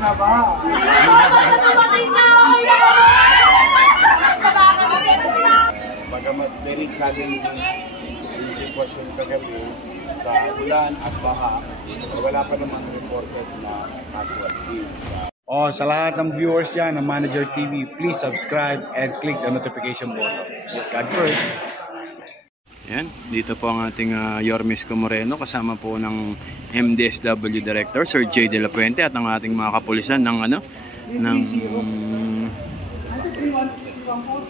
na ba? Bagamat very challenging yung sitwasyon kagabi sa ulan at baha, wala pa naman reported na casualty. Sa lahat ng viewers yan ng Manager TV, please subscribe and click the notification button. God first. Yan, dito po ang ating Yormes Moreno kasama po ng MDSW Director Sir J. De La Puente at ang ating mga kapulisan ng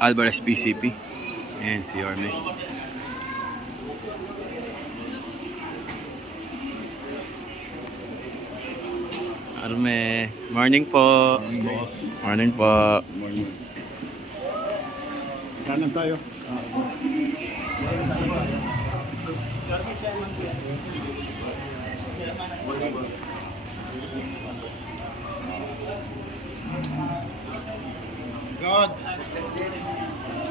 Alvarez PCP. Ayan si Yorme. Yorme, morning po. Morning po. Morning. Kanan tayo. God.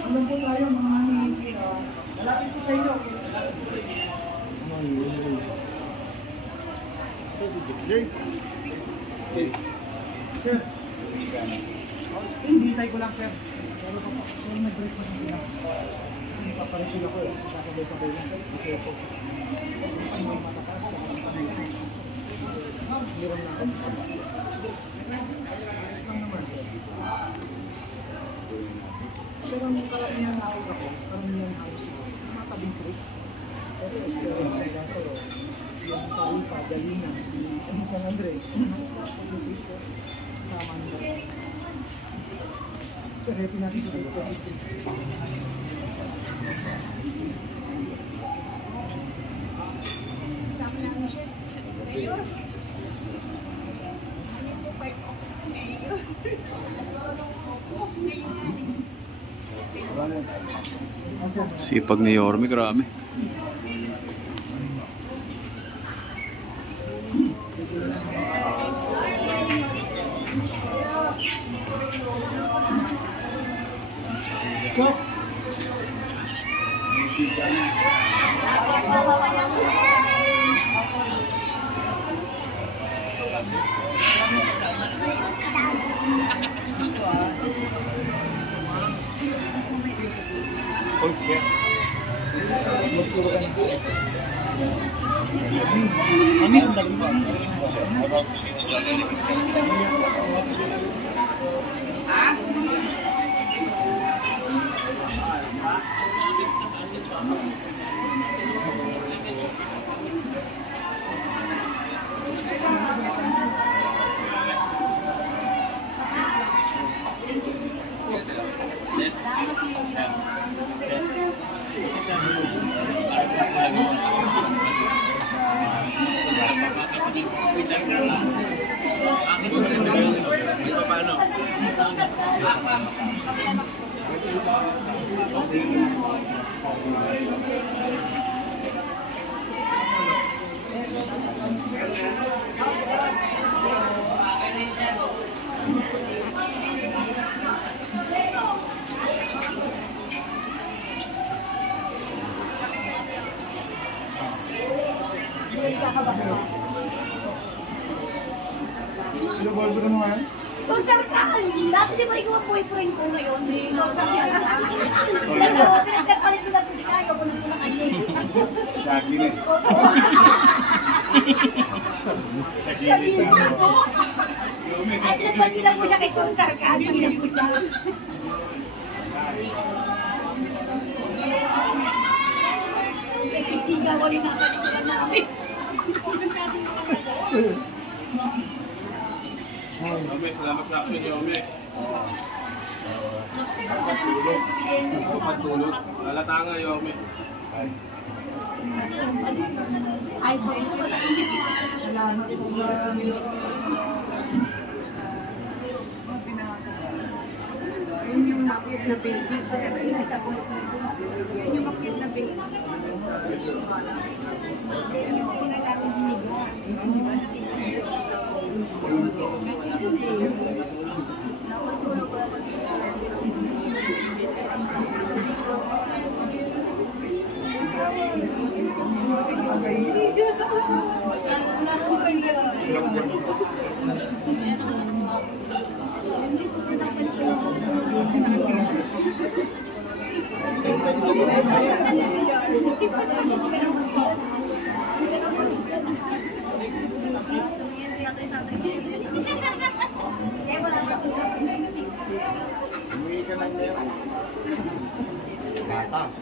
Ano po tayo mga malapit po sa inyo. Sir. Hintay ko lang sir. Pero nag-break pa sila. Kasi paparetil ako sasabay-sabay lang. Kasi ako. Isang mga matatas, kasi sa panay. Meron na ako. Ayos lang naman sir. Sir, ang kalamihan na ako, karamihan halos na matabing creek. Pero Esteban, San Lazaro, yung Taripa, Galina, San Andres, tama nila. Sir, happy natin sa Taripa District. Sama namin siya. Mayor? Ano po part of Mayor? Sipag ni Yorme, grabe. Okay. Amis ang dali ba? Ano ba ito naman? Tonsar ka! Dati di ba ikaw ang boyfriend ko ngayon? Kasi pinagkakalit ko na po ka, ikaw ko na po na kayo. Shaggy rin. Shaggy rin sa ako. At nagpansin na po siya kay Tonsar ka, hindi na po siya. Sigaw ko rin nakakalimutan namin. Yome, salamat sa akin, Yome. Patulog. Lalata nga, Yome. Ay, po ito sa inyo. Salamat po. Yun yung makit na baby. Yun yung makit na baby. Yun yung ginagamit nila. Umuwi ka ng meron. Batas.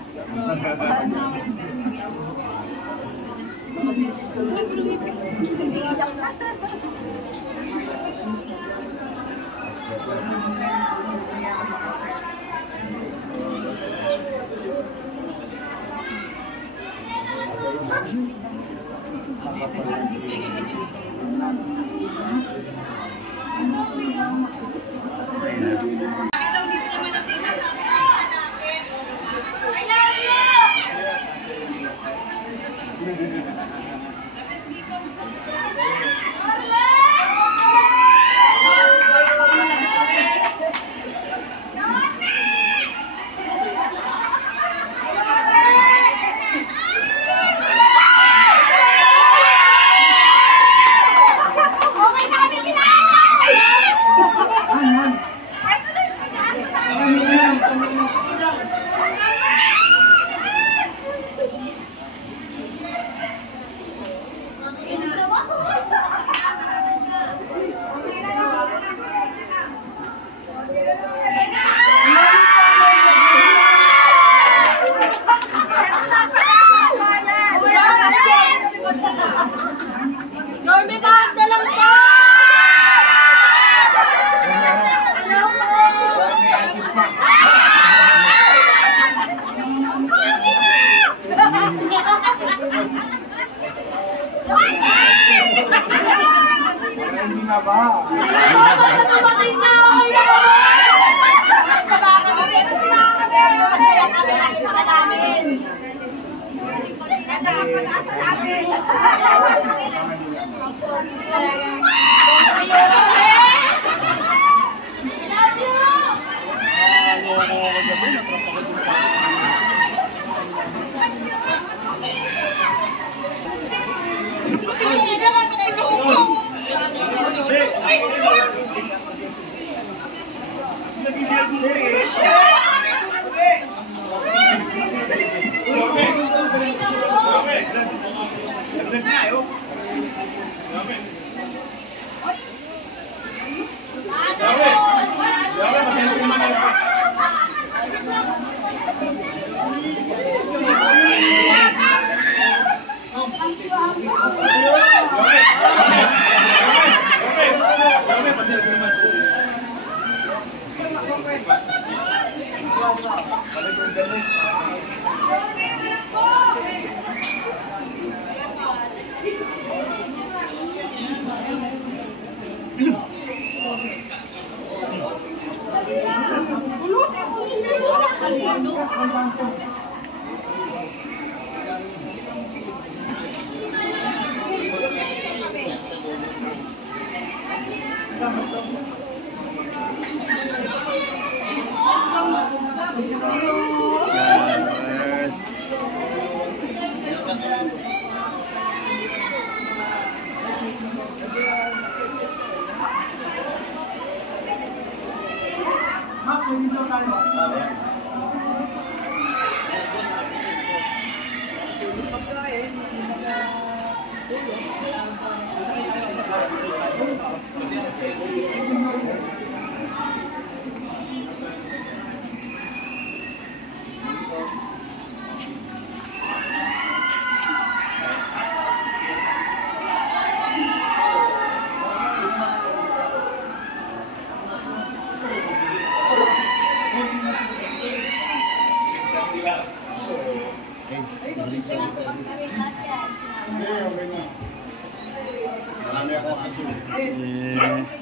Marami akong aso. Yes.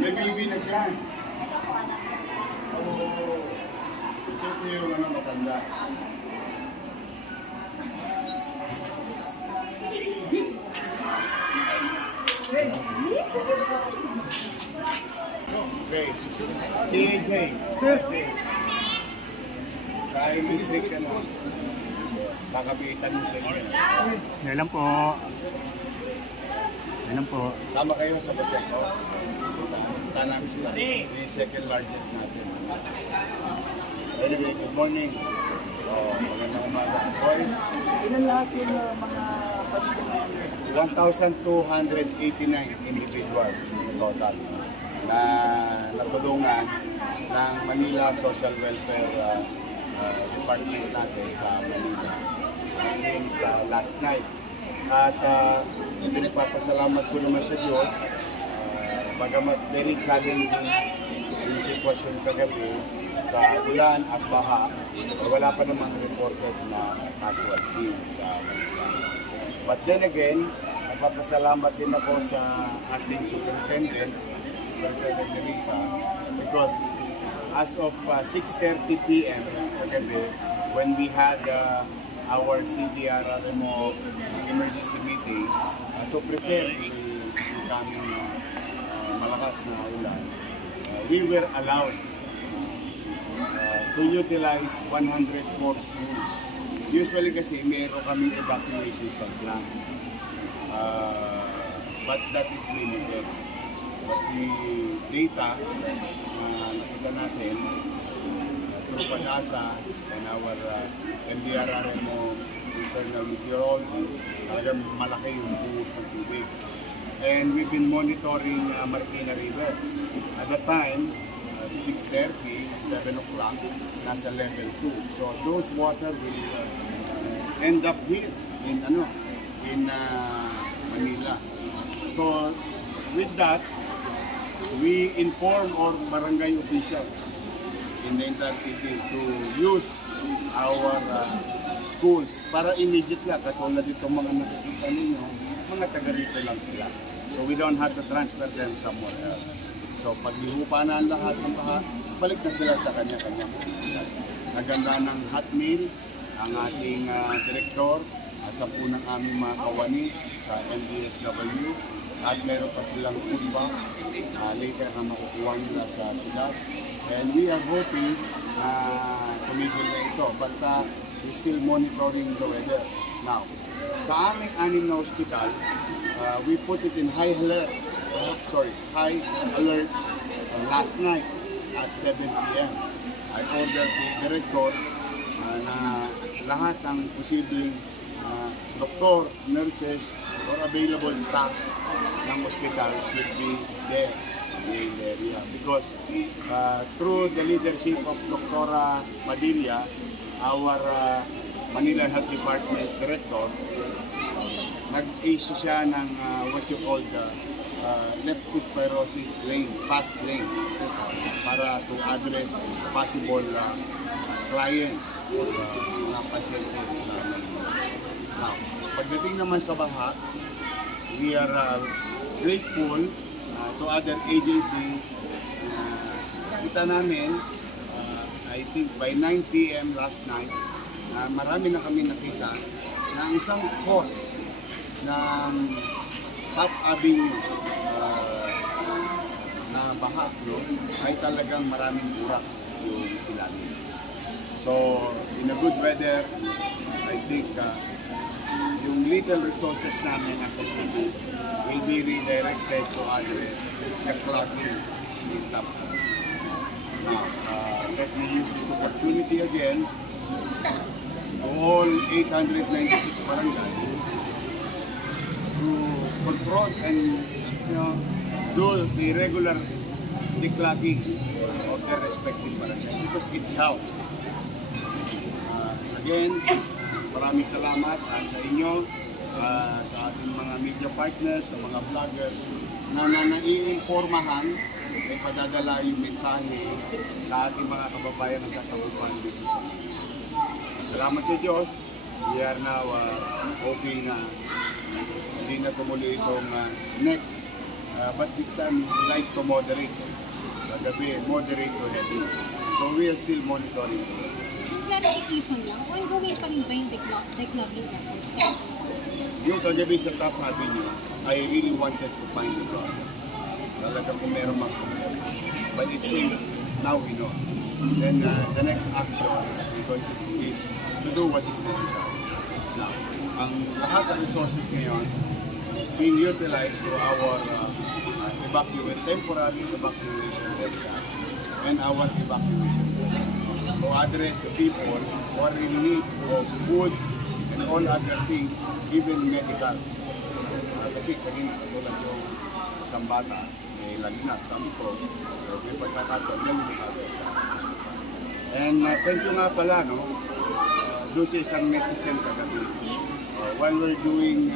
May baby na siya. Check mo yung matanda. Okay, si AJ. Sa district ka na. Kakapitan mo sa inyo. Yan lang po. Ano po? Sama kayo sa Baseco. Punta namin sila. Yung second largest natin. Anyway, good morning. Magandang umaga. Boy, Ilan lahat yung mga pamilya 1,289 individuals in total na natulungan ng Manila Social Welfare Department natin sa Manila since last night. At pinagpapasalamat ko naman sa Diyos, bagamat very challenging yung sitwasyon kagabi sa ulan at baha, wala pa namang reported na casualty sa Manila. But then again, nagpapasalamat din ako sa ating Superintendent Teresa, because as of 6:30 p.m. kagabi, when we had our CDRRMO emergency meeting to prepare the coming malakas na ulan, we were allowed to utilize 104 schools. Usually kasi mayroon kaming evacuation plan, but that is limited. But the data nakita natin through PAGASA and our MDRRMO internal meteorologists, talagang malaki yung buhos ng tubig. And we've been monitoring Marikina River. At the time, 6:30, 7 o'clock, nasa level 2. So those water will end up here in Manila. So with that, we inform our barangay officials in the entire city to use our schools para immediately, katulad itong mga nakikita ninyo, mga taga rito lang sila. So we don't have to transfer them somewhere else. So pag lihupa na ang lahat ng baha, balik na sila sa kanya-kanya. Naganda ng hot meal ang ating direktor at sa po ng aming mga kawani sa MDSW. At meron pa silang food box, later na makukuha nila sa syudad. And we are hoping na tumigil na ito, but we're still monitoring the weather. Now, sa aming 6 na hospital, we put it in high alert last night at 7 p.m. I ordered the directors na lahat ng posibleng doktor, nurses, or available staff ng hospital should be there in the area. Because through the leadership of Dr. Padilla, our Manila Health Department Director, nag-issue siya ng what you call the leptospirosis lane, fast lane, para to address possible clients sa mga pasyente sa Manila. Now, pagdating naman sa baha, we are grateful to other agencies. Kita namin, I think by 9 p.m. last night, marami na kami nakita na ang isang cause ng Top Avenue na baha, ay talagang maraming burak yung ilalim. So, in a good weather, I think yung little resources namin as a city will be redirected to address the clogging in Top. Now, let me use this opportunity again to all 896 barangays to control and do the regular declogging of their respective barangays because it helps. Again, maraming salamat sa inyo, sa ating mga media partners, sa mga vloggers na naiinformahan ay padadala yung mensahe sa ating mga kababayan na sasakupan dito sa Manila. Salamat sa Diyos. We are now hoping na hindi na tumuloy itong next, but this time is light to moderate. Kagabi, moderate to heavy. So we are still monitoring. Clarification lang, ongoing pa rin ba yung declogging efforts? Yung kagabi sa Top Avenue, I really wanted to find the problem. Talaga kung meron mag-problem. But it seems now we know. Then the next action we're going to do is to do what is necessary. Now, ang lahat ng resources ngayon is being utilized to our temporary evacuation area and our evacuation area to address the people who are in need of food and all other things, even medical. Kasi kanina katulad yung isang bata, may lagnat, tampo, may pagkakataon, galing agad sa hospital. And thank you nga pala, no, doon sa isang netizen kagabi. While we're doing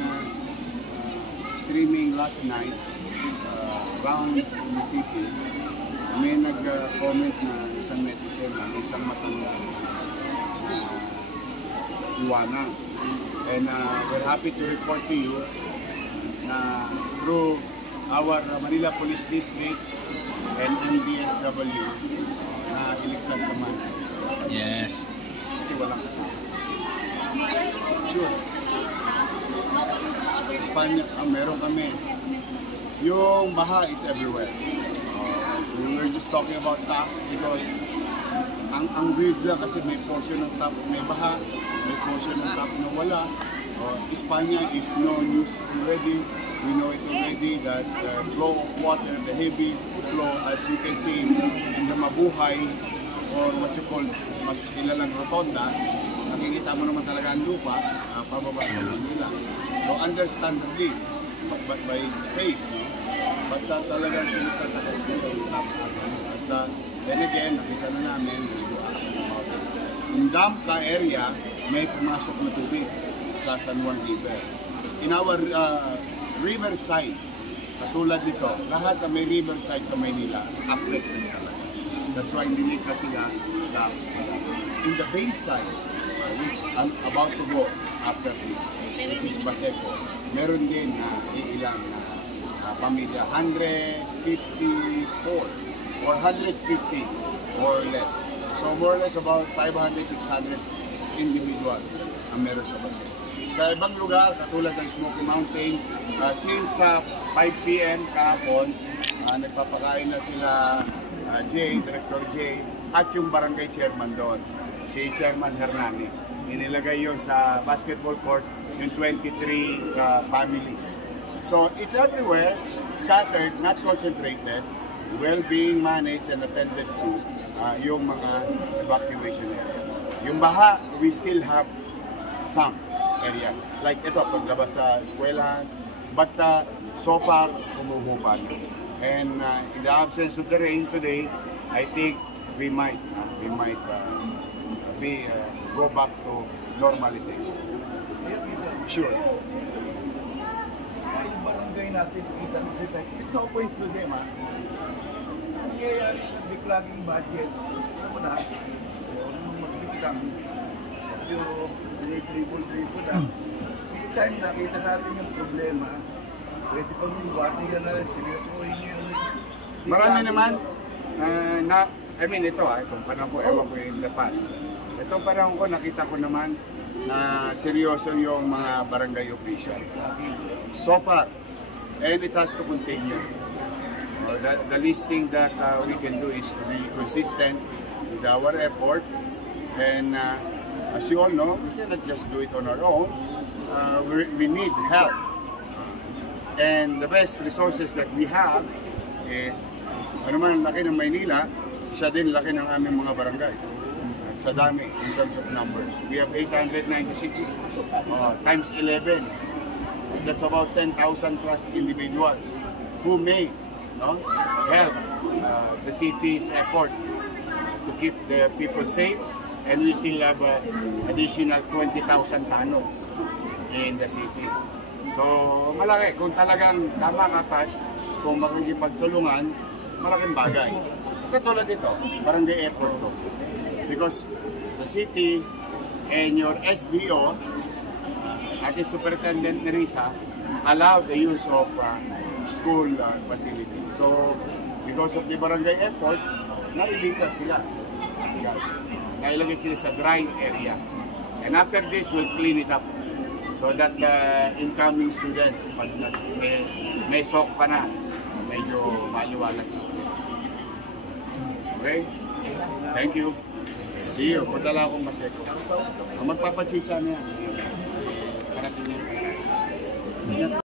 streaming last night, rounds in the city, may nag-comment na isang netizen na isang matulog iwanan. And we're happy to report to you na through our Manila Police District and MDSW na iligtas naman. Yes. Kasi walang kasama. Sure. Espanya, meron kami. Yung baha, it's everywhere. We were just talking about TAP because ang weird lang kasi may portion ng TAP may baha, may portion ng TAP na wala. Espanya is no news already. We know it already that the flow of water, the heavy flow, as you can see in the Mabuhay or what you call mas kilalang Rotonda, nakikita mo naman talaga ang lupa pababa sa Manila. So understandably, but by space, no? But talagang pinagtatakot ko yung TAP. At then again, nakita na namin, we do action about it. In Damka area, may pumasok na tubig sa San Juan River. In our riverside, katulad nito, lahat na may riverside sa Maynila, uplift na talaga. That's why nilika sila sa hospital. In the bayside, which I'm about to go after this, which is Paseco, meron din na ilang pamilya, 154 or 150 more or less. So more or less about 500, 600 individuals ang meron sa Paseco. Sa ibang lugar, katulad ng Smoky Mountain, since 5 p.m. kahapon, nagpapakain na sila Director J, at yung barangay chairman doon, si Chairman Hernani. Inilagay yun sa basketball court, yung 23 families. So it's everywhere, scattered, not concentrated, well being managed and attended to yung mga evacuation area. Yung baha, we still have some areas. Like ito, paglabas sa eskwelahan. But so far, humuhupa na. And in the absence of the rain today, I think we might go back to normalization. Sure. Yung barangay natin, ito po yung problema. Ang nangyayari sa declaring budget, ano na, nung mag-declang, yung dribble na. This time, nakita natin yung problema. Pwede pa mong warning ka na, seryosohin yung... Marami naman, ito itong panahon ko, ewan ko in the past. Itong panahon ko, nakita ko naman na seryoso yung mga barangay official. So far, and it has to continue. The least thing that we can do is to be consistent with our effort. And as you all know, we cannot just do it on our own. We need help. And the best resources that we have is, ano man ang laki ng Maynila, siya din laki ng aming mga barangay. At sa dami in terms of numbers. We have 896 times 11. That's about 10,000 plus individuals who may help the city's effort to keep the people safe. And we still have additional 20,000 tunnels in the city. So, malaki. Kung talagang tama kapat, kung makikipagtulungan, malaking bagay. Katulad ito, barangay effort to. Because the city and your SDO, ating Superintendent Nerissa, allow the use of school facility. So, because of the barangay effort, nailita sila. Nailagay sila sa dry area. And after this, we'll clean it up. So that the incoming students, pag may soak pa na, medyo maliwalas na. Okay? Thank you. See you. Punta lang akong Paseco. Magpapachicha na yan. Parating yan.